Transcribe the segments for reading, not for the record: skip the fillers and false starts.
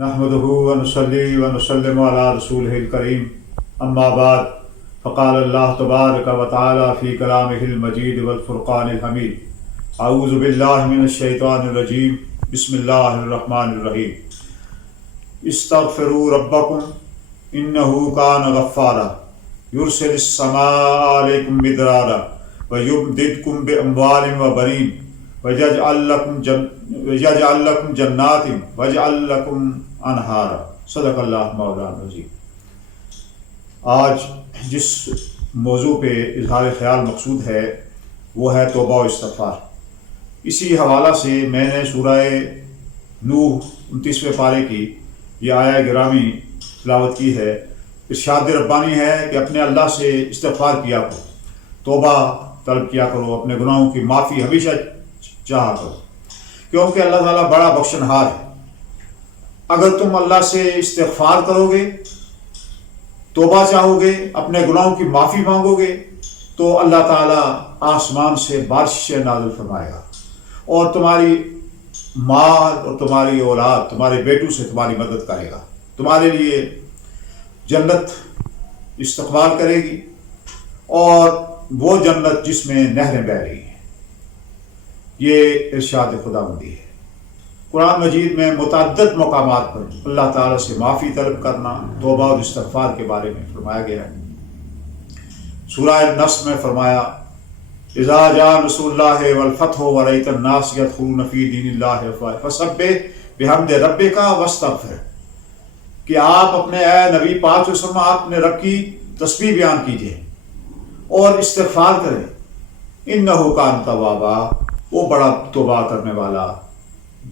نحمده ونصلي ونسلم على رسوله الكريم اما بعد فقال الله تبارك وتعالى في كلامه المجيد والفرقان الحميد اعوذ بالله من الشيطان الرجيم بسم الله الرحمن الرحيم استغفروا ربكم انه كان غفارا يرسل السماء عليكم مدرارا ويمددكم باموال وبنين ويجعل لكم جنات ويجعل لكم انہارا صدق اللہ مولانا العظیم۔ آج جس موضوع پہ اظہار خیال مقصود ہے وہ ہے توبہ و استغفار۔ اسی حوالہ سے میں نے سورہ نوح 29ویں پارے کی یہ آیہ گرامی تلاوت کی ہے۔ ارشاد ربانی ہے کہ اپنے اللہ سے استغفار کیا کرو، توبہ طلب کیا کرو، اپنے گناہوں کی معافی ہمیشہ چاہا کرو، کیونکہ اللہ تعالیٰ بڑا بخشنہار ہے۔ اگر تم اللہ سے استغفار کرو گے، توبہ چاہو گے، اپنے گناہوں کی معافی مانگو گے، تو اللہ تعالیٰ آسمان سے بارش نازل فرمائے گا اور تمہاری مال اور تمہاری اولاد، تمہارے بیٹوں سے تمہاری مدد کرے گا، تمہارے لیے جنت استقبال کرے گی، اور وہ جنت جس میں نہریں بہہ رہی ہیں۔ یہ ارشاد خداوندی ہے۔ قرآن مجید میں متعدد مقامات پر اللہ تعالیٰ سے معافی طلب کرنا، توبہ اور استغفار کے بارے میں فرمایا گیا ہے۔ سورہ النصر میں فرمایا اذا جاء نصر اللہ والفتح ورأیت الناس یدخلون فی دین اللہ افواجا فسبح بحمد ربک واستغفر، کہ آپ اپنے اے نبی پاک صلی اللہ علیہ وسلم آپ اپنے رب کی تسبیح بیان کیجیے اور استغفار کریں، انہ کان توابا، وہ بڑا توبہ کرنے والا،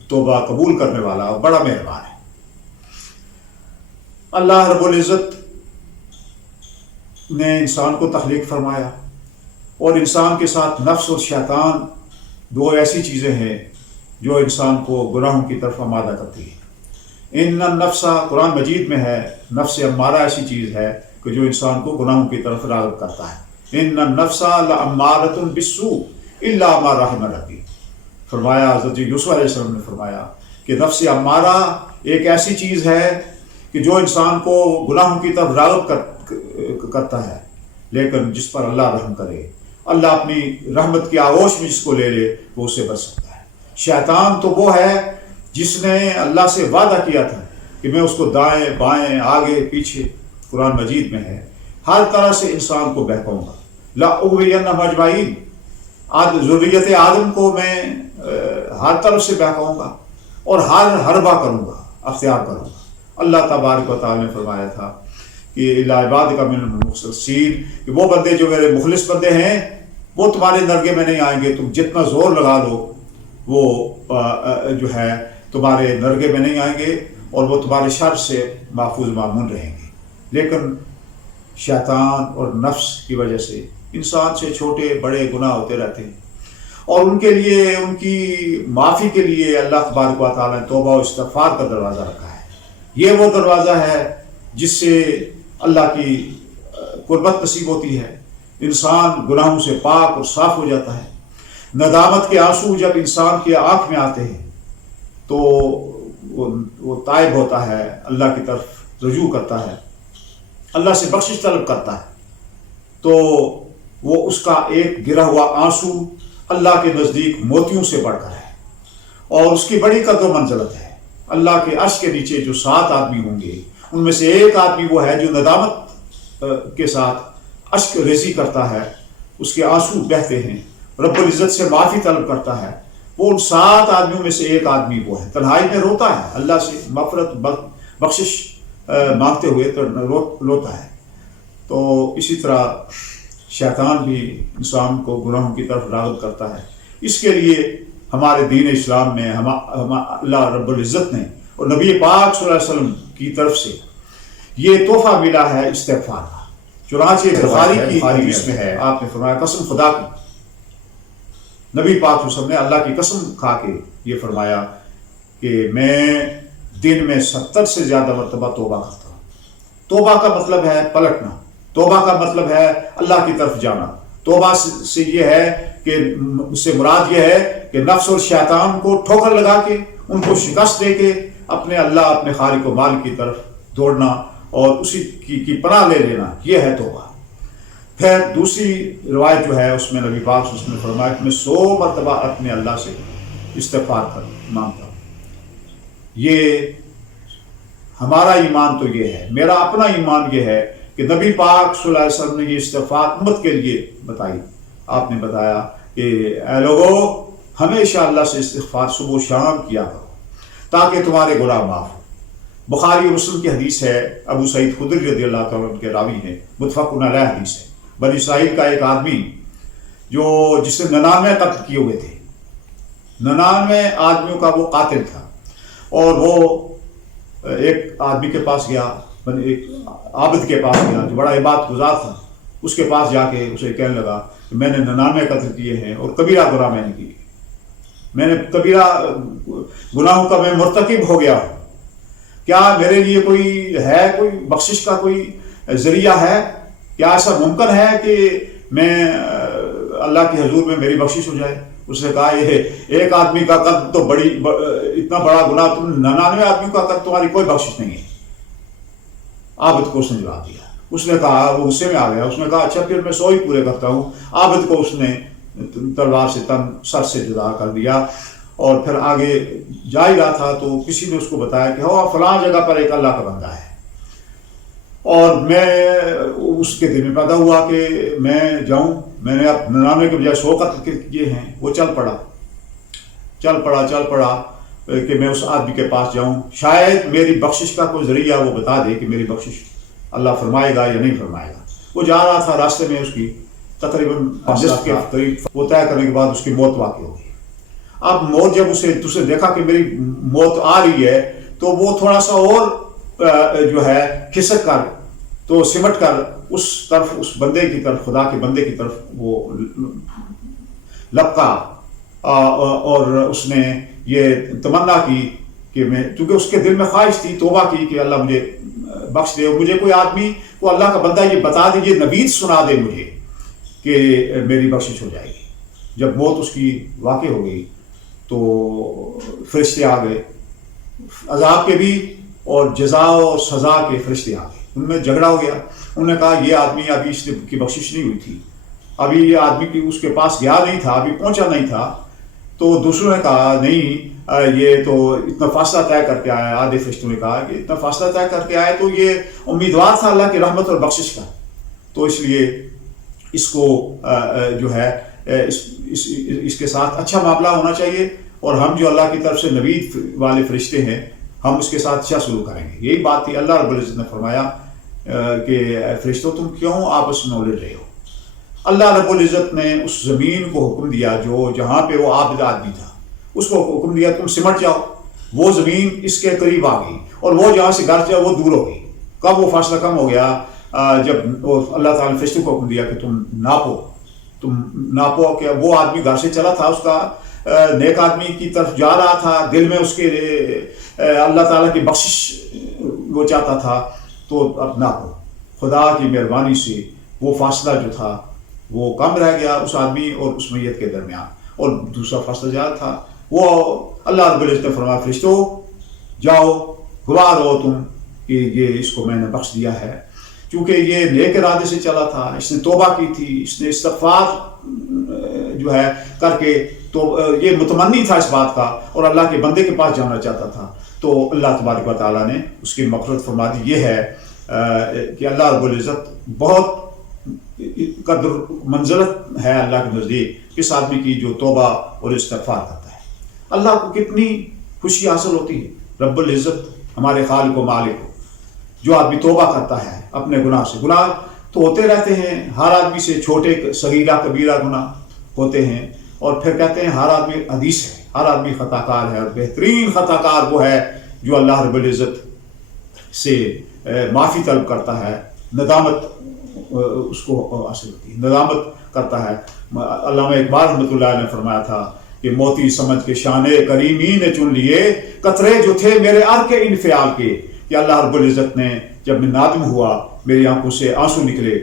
توبہ قبول کرنے والا، بڑا مہربان ہے۔ اللہ رب العزت نے انسان کو تخلیق فرمایا، اور انسان کے ساتھ نفس اور شیطان دو ایسی چیزیں ہیں جو انسان کو گناہوں کی طرف آمادہ کرتی ہیں۔ ان النفس، قرآن مجید میں ہے، نفس امارہ ایسی چیز ہے کہ جو انسان کو گناہوں کی طرف راغب کرتا ہے۔ ان النفس لامارۃ بالسوء الا ما رحم ربی، فرمایا حضرت یوسف علیہ السلام نے فرمایا کہ نفس امارہ ایک ایسی چیز ہے کہ جو انسان کو گناہوں کی طرف راغب کرتا ہے، لیکن جس پر اللہ رحم کرے، اللہ اپنی رحمت کی آغوش میں جس کو لے لے وہ اسے بچ سکتا ہے۔ شیطان تو وہ ہے جس نے اللہ سے وعدہ کیا تھا کہ میں اس کو دائیں بائیں آگے پیچھے، قرآن مجید میں ہے، ہر طرح سے انسان کو بہکاؤں گا، لأغوینہم اجمعین، ذریت آدم کو میں ہر طرف سے بہکاؤں گا اور ہر حربہ کروں گا، اختیار کروں گا۔ اللہ تبارک و تعالیٰ نے فرمایا تھا کہ الا عبادک من المخلصین، کہ وہ بندے جو میرے مخلص بندے ہیں وہ تمہارے نرگے میں نہیں آئیں گے، تم جتنا زور لگا لو وہ جو ہے تمہارے نرگے میں نہیں آئیں گے، اور وہ تمہارے شر سے محفوظ معمون رہیں گے۔ لیکن شیطان اور نفس کی وجہ سے انسان سے چھوٹے بڑے گناہ ہوتے رہتے ہیں، اور ان کے لیے، ان کی معافی کے لیے اللہ تبارک و تعالیٰ نے توبہ و استغفار کا دروازہ رکھا ہے۔ یہ وہ دروازہ ہے جس سے اللہ کی قربت نصیب ہوتی ہے، انسان گناہوں سے پاک اور صاف ہو جاتا ہے۔ ندامت کے آنسو جب انسان کی آنکھ میں آتے ہیں تو وہ تائب ہوتا ہے، اللہ کی طرف رجوع کرتا ہے، اللہ سے بخشش طلب کرتا ہے، تو وہ اس کا ایک گرا ہوا آنسو اللہ کے نزدیک موتیوں سے بڑھ کر ہے، اور اس کی بڑی قدر و منزلت ہے۔ اللہ کے عرش کے نیچے جو 7 آدمی ہوں گے، ان میں سے ایک آدمی وہ ہے جو ندامت کے ساتھ اشک ریزی کرتا ہے، اس کے آنسو بہتے ہیں، رب العزت سے معافی طلب کرتا ہے، وہ ان 7 آدمیوں میں سے ایک آدمی وہ ہے، تنہائی میں روتا ہے، اللہ سے مغفرت بخشش مانگتے ہوئے روتا ہے۔ تو اسی طرح شیطان بھی انسان کو گناہوں کی طرف راغب کرتا ہے۔ اس کے لیے ہمارے دین اسلام میں اللہ رب العزت نے اور نبی پاک صلی اللہ علیہ وسلم کی طرف سے یہ تحفہ ملا ہے استغفار کا۔ چنانچہ بخاری کی حدیث میں ہے، آپ نے فرمایا قسم خدا کی، نبی پاک صلی اللہ علیہ وسلم نے اللہ کی قسم کھا کے یہ فرمایا کہ میں دن میں 70 سے زیادہ مرتبہ توبہ کرتا ہوں۔ توبہ کا مطلب ہے پلٹنا، توبہ کا مطلب ہے اللہ کی طرف جانا۔ توبہ سے یہ ہے کہ اس سے مراد یہ ہے کہ نفس اور شیطان کو ٹھوکر لگا کے، ان کو شکست دے کے اپنے اللہ اپنے خالق و مالک کی طرف دوڑنا اور اسی کی پناہ لے لینا، یہ ہے توبہ۔ پھر دوسری روایت جو ہے اس میں نبی پاک صلی اللہ علیہ وسلم نے فرمایا کہ میں 100 مرتبہ اپنے اللہ سے استغفار مانگتا ہوں۔ یہ ہمارا ایمان تو یہ ہے، میرا اپنا ایمان یہ ہے کہ نبی پاک صلی اللہ علیہ وسلم نے یہ استغفار امت کے لیے بتائی۔ آپ نے بتایا کہ اے لوگو ہمیشہ اللہ سے استغفار صبح و شام کیا کرو تاکہ تمہارے گناہ معاف ہو۔ بخاری و مسلم کی حدیث ہے، ابو سعید خدری رضی اللہ تعالیٰ عنہ کے راوی ہیں، متفق علیہ حدیث ہے۔ بنی اسرائیل کا ایک آدمی جس نے 99 قتل کیے ہوئے تھے، 99 آدمیوں کا وہ قاتل تھا، اور وہ ایک آدمی کے پاس گیا، ایک عابد کے پاس گیا جو بڑا عبادت گزار تھا، اس کے پاس جا کے اسے کہنے لگا کہ میں نے 99 قتل کیے ہیں اور کبیرہ گناہ میں نے کیے، میں نے کبیرہ گناہوں کا میں مرتکب ہو گیا ہوں، کیا میرے لیے کوئی بخشش کا کوئی ذریعہ ہے؟ کیا ایسا ممکن ہے کہ میں اللہ کے حضور میں میری بخشش ہو جائے؟ اس نے کہا یہ ایک آدمی کا قتل تو اتنا بڑا گناہ، تم 99 آدمیوں کا قتل، تمہاری کوئی بخشش نہیں ہے۔ عابد کو اس نے جواب دیا، اس نے کہا، وہ غصے میں آ گیا، اس نے کہا اچھا پھر میں 100 ہی پورے کرتا ہوں۔ عابد کو اس نے تلوار سے سر سے جدا کر دیا، اور پھر آگے جا ہی رہا تھا تو کسی نے اس کو بتایا کہ فلاں جگہ پر ایک اللہ کا بندہ ہے، اور میں اس کے دل میں پیدا ہوا کہ میں جاؤں، میں نے اب 99 کے بجائے 100 قتل کیے ہیں۔ وہ چل پڑا کہ میں اس آدمی کے پاس جاؤں، شاید میری بخشش کا کوئی ذریعہ وہ بتا دے کہ میری بخشش اللہ فرمائے گا یا نہیں فرمائے گا۔ وہ جا رہا تھا، راستے میں اس کی تقریباً 5 کے قریب وہ طے کرنے کے بعد اس کی موت واقع ہو گئی۔ اب موت جب اسے دیکھا کہ میری موت آ رہی ہے تو وہ تھوڑا سا اور جو ہے کھسک کر تو سمٹ کر اس بندے کی طرف، خدا کے بندے کی طرف وہ لپکا، اور اس نے یہ تمنا کی کہ میں، چونکہ اس کے دل میں خواہش تھی، توبہ کی کہ اللہ مجھے بخش دے، اور مجھے کوئی آدمی کو اللہ کا بندہ یہ بتا دے، یہ نوید سنا دے مجھے کہ میری بخشش ہو جائے گی۔ جب موت اس کی واقع ہو گئی تو فرشتے آ گئے، عذاب کے بھی اور جزا اور سزا کے فرشتے آ گئے، ان میں جھگڑا ہو گیا۔ انہوں نے کہا یہ آدمی ابھی اس کی بخشش نہیں ہوئی تھی، ابھی یہ آدمی کی اس کے پاس گیا نہیں تھا، ابھی پہنچا نہیں تھا۔ تو دوسروں نے کہا نہیں، یہ تو اتنا فاصلہ طے کر کے آیا، آدھے فرشتوں نے کہا کہ اتنا فاصلہ طے کر کے آیا تو یہ امیدوار تھا اللہ کی رحمت اور بخشش کا، تو اس لیے اس کو جو ہے اس کے ساتھ اچھا معاملہ ہونا چاہیے، اور ہم جو اللہ کی طرف سے نوید والے فرشتے ہیں ہم اس کے ساتھ اچھا سلوک کریں گے۔ یہی بات تھی۔ اللہ رب العزت نے فرمایا کہ فرشتوں تم کیوں آپس میں الجھ رہے ہو؟ اللہ رب العزت نے اس زمین کو حکم دیا جہاں پہ وہ عابد آدمی تھا، اس کو حکم دیا تم سمٹ جاؤ۔ وہ زمین اس کے قریب آ گئی، اور وہ جہاں سے گھر جائے وہ دور ہو گئی۔ کب وہ فاصلہ کم ہو گیا؟ جب اللہ تعالیٰ نے فرشتوں کو حکم دیا کہ تم ناپو کہ وہ آدمی گھر سے چلا تھا، اس کا نیک آدمی کی طرف جا رہا تھا، دل میں اس کے اللہ تعالیٰ کی بخشش وہ چاہتا تھا، تو اب ناپو۔ خدا کی مہربانی سے وہ فاصلہ جو تھا وہ کم رہ گیا اس آدمی اور اس میت کے درمیان، اور دوسرا فاصلہ زیادہ تھا۔ وہ اللہ رب العزت نے فرمایا فرشتوں جاؤ گواہ رہو تم کہ یہ اس کو میں نے بخش دیا ہے، کیونکہ یہ نیک ارادے سے چلا تھا، اس نے توبہ کی تھی، اس نے استغفار جو ہے کر کے تو یہ متمنی تھا اس بات کا، اور اللہ کے بندے کے پاس جانا چاہتا تھا، تو اللہ تبارک و تعالیٰ نے اس کی مغفرت فرما دی۔ یہ ہے کہ اللہ رب العزت بہت قدر منزلت ہے اللہ کے نزدیک اس آدمی کی جو توبہ اور استغفار کرتا ہے۔ اللہ کو کتنی خوشی حاصل ہوتی ہے، رب العزت ہمارے خالق و مالک کو، جو آدمی توبہ کرتا ہے اپنے گناہ سے۔ گناہ تو ہوتے رہتے ہیں، ہر آدمی سے چھوٹے صغیرہ کبیرہ گناہ ہوتے ہیں، اور پھر کہتے ہیں ہر آدمی حدیث ہے، ہر آدمی خطا کار ہے، اور بہترین خطا کار وہ ہے جو اللہ رب العزت سے معافی طلب کرتا ہے، ندامت اس کو حاصل ہوتی ہے، ندامت کرتا ہے۔ علامہ اقبال رحمۃ اللہ علیہ نے فرمایا تھا کہ موتی سمجھ کے شان کریمی نے چن لیے قطرے جو تھے میرے ار کے انفعال کے، کہ اللہ رب العزت نے جب میں نادم ہوا، میری آنکھوں سے آنسو نکلے،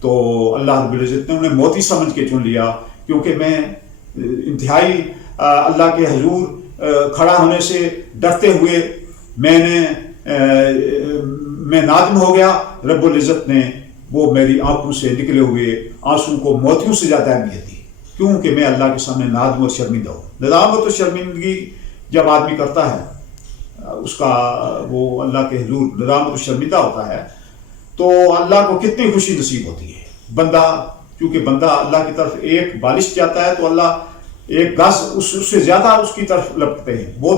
تو اللہ رب العزت نے انہیں موتی سمجھ کے چن لیا، کیونکہ میں انتہائی اللہ کے حضور کھڑا ہونے سے ڈرتے ہوئے میں نادم ہو گیا، رب العزت نے وہ میری آنکھوں سے نکلے ہوئے آنسو کو موتیوں سے زیادہ اہمیت دی، کیونکہ میں اللہ کے سامنے نادم اور شرمندہ ہوں۔ ندامت اور شرمندگی جب آدمی کرتا ہے، اس کا وہ اللہ کے حضور ندامت اور شرمندہ ہوتا ہے، تو اللہ کو کتنی خوشی نصیب ہوتی ہے۔ بندہ، کیونکہ بندہ اللہ کی طرف ایک بالش جاتا ہے تو اللہ ایک گز اس سے زیادہ اس کی طرف لپکتے ہیں، وہ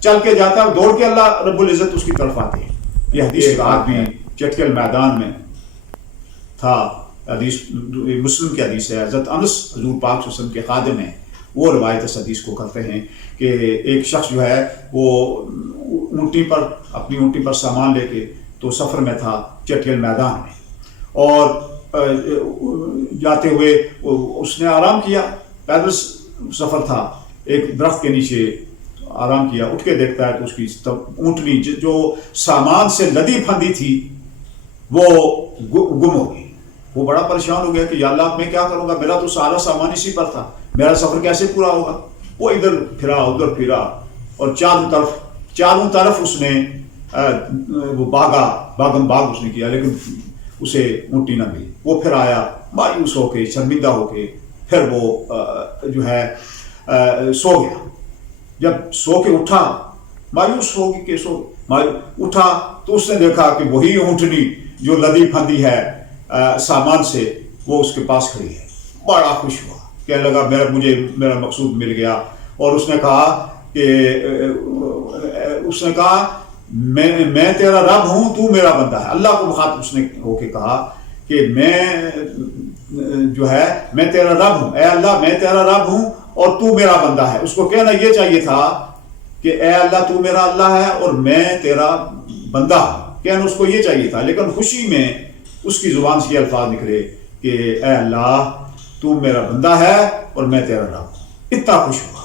چل کے جاتا ہے، دوڑ کے اللہ رب العزت اس کی طرف آتے ہیں۔ یہ حدیث ایک آدمی چٹکل میدان میں تھا، حدیث مسلم کی حدیث ہے، حضرت انس حضور پاک صلی اللہ علیہ وسلم کے خادم ہیں، وہ روایت اس حدیث کو کرتے ہیں کہ ایک شخص جو ہے وہ اپنی اونٹی پر سامان لے کے تو سفر میں تھا چٹکل میدان میں، اور جاتے ہوئے اس نے آرام کیا، پیدل سفر تھا، ایک درخت کے نیچے آرام کیا، اٹھ کے دیکھتا ہے تو اس کی اونٹنی جو سامان سے لدی پھندی تھی وہ گم ہو گئی۔ وہ بڑا پریشان ہو گیا کہ یا اللہ میں کیا کروں گا، میرا تو سارا سامان اسی پر تھا، میرا سفر کیسے پورا ہوگا۔ وہ ادھر پھرا ادھر پھرا اور چاروں طرف اس نے وہ باغم باغ اس نے کیا، لیکن اسے اونٹی نہ ملی۔ وہ پھر آیا مایوس ہو کے، شرمندہ ہو کے، پھر وہ جو ہے سو گیا۔ جب سو کے اٹھا، مایوس ہو گئی کہ اٹھا تو اس نے دیکھا کہ وہی اونٹنی جو لدی پھندی ہے سامان سے، وہ اس کے پاس کھڑی ہے۔ بڑا خوش ہوا، کہنے لگا مجھے میرا مقصود مل گیا۔ اور اس نے کہا میں تیرا رب ہوں، تو میرا بندہ ہے۔ اللہ کو مخاطب اس نے ہو کے کہا کہ میں تیرا رب ہوں، اے اللہ میں تیرا رب ہوں اور تو میرا بندہ ہے۔ اس کو کہنا یہ چاہیے تھا کہ اے اللہ تو میرا اللہ ہے اور میں تیرا بندہ ہوں، کہنا اس کو یہ چاہیے تھا، لیکن خوشی میں اس کی زبان سے یہ الفاظ نکلے کہ اے اللہ تو میرا بندہ ہے اور میں تیرا رب ہوں۔ اتنا خوش ہوا۔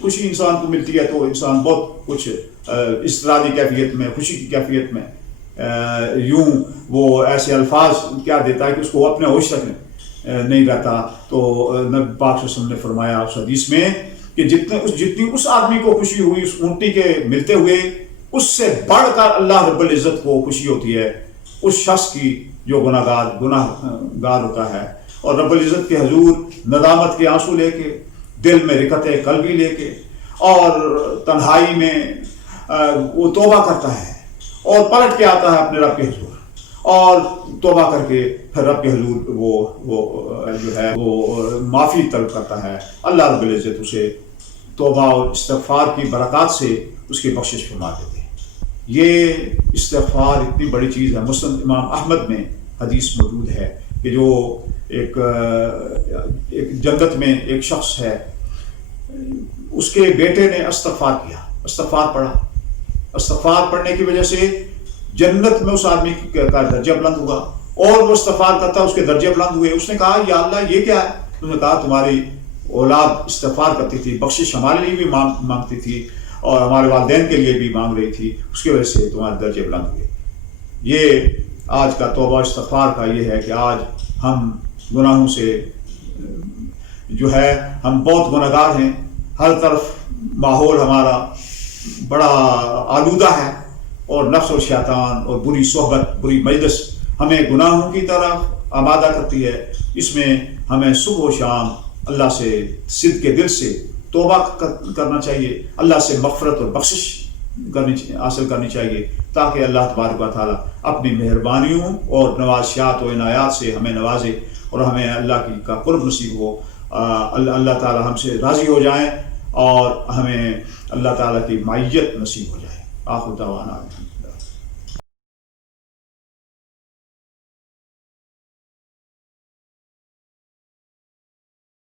خوشی انسان کو ملتی ہے تو انسان بہت کچھ اضطراری کیفیت میں، خوشی کی کیفیت میں یوں وہ ایسے الفاظ کیا دیتا ہے کہ اس کو اپنے ہوش تک نہیں رہتا۔ تو نبی پاک صلی اللہ علیہ وسلم نے فرمایا اس حدیث میں کہ جتنی اس آدمی کو خوشی ہوئی اس اونٹی کے ملتے ہوئے، اس سے بڑھ کر اللہ رب العزت کو خوشی ہوتی ہے اس شخص کی جو گناہ گار ہوتا ہے، اور رب العزت کے حضور ندامت کے آنسو لے کے، دل میں رکت قلبی لے کے، اور تنہائی میں وہ توبہ کرتا ہے اور پلٹ کے آتا ہے اپنے رب کے حضور، اور توبہ کر کے پھر رب کے حضور وہ معافی طلب کرتا ہے، اللہ رب العزت اسے توبہ اور استغفار کی برکات سے اس کی بخشش فرما دیتے ہیں۔ یہ استغفار اتنی بڑی چیز ہے۔ مسند امام احمد میں حدیث موجود ہے کہ جو ایک جنت میں ایک شخص ہے، اس کے بیٹے نے استغفار کیا، استغفار پڑھا، استغفار پڑھنے کی وجہ سے جنت میں اس آدمی کا درجہ بلند ہوا، اور وہ استغفار کرتا اس کے درجے بلند ہوئے۔ اس نے کہا یا اللہ یہ کیا ہے؟ اس نے کہا تمہاری اولاد استغفار کرتی تھی، بخشش ہمارے لیے بھی مانگتی تھی اور ہمارے والدین کے لیے بھی مانگ رہی تھی، اس کی وجہ سے تمہارے درجے بلند ہوئے۔ یہ آج کا توبہ استغفار کا یہ ہے کہ آج ہم گناہوں سے جو ہے ہم بہت گناہگار ہیں، ہر طرف ماحول ہمارا بڑا آلودہ ہے، اور نفس اور شیطان اور بری صحبت، بری مجلس ہمیں گناہوں کی طرف آمادہ کرتی ہے۔ اس میں ہمیں صبح و شام اللہ سے صدق کے دل سے توبہ کرنا چاہیے، اللہ سے مغفرت اور بخشش حاصل کرنی چاہیے، تاکہ اللہ تبارک و تعالیٰ اپنی مہربانیوں اور نوازشات و عنایات سے ہمیں نوازے اور ہمیں اللہ کا قرب نصیب ہو، اللہ تعالیٰ ہم سے راضی ہو جائیں اور ہمیں اللہ تعالیٰ کی معیت نصیب ہو جائے۔ آخر دعوانا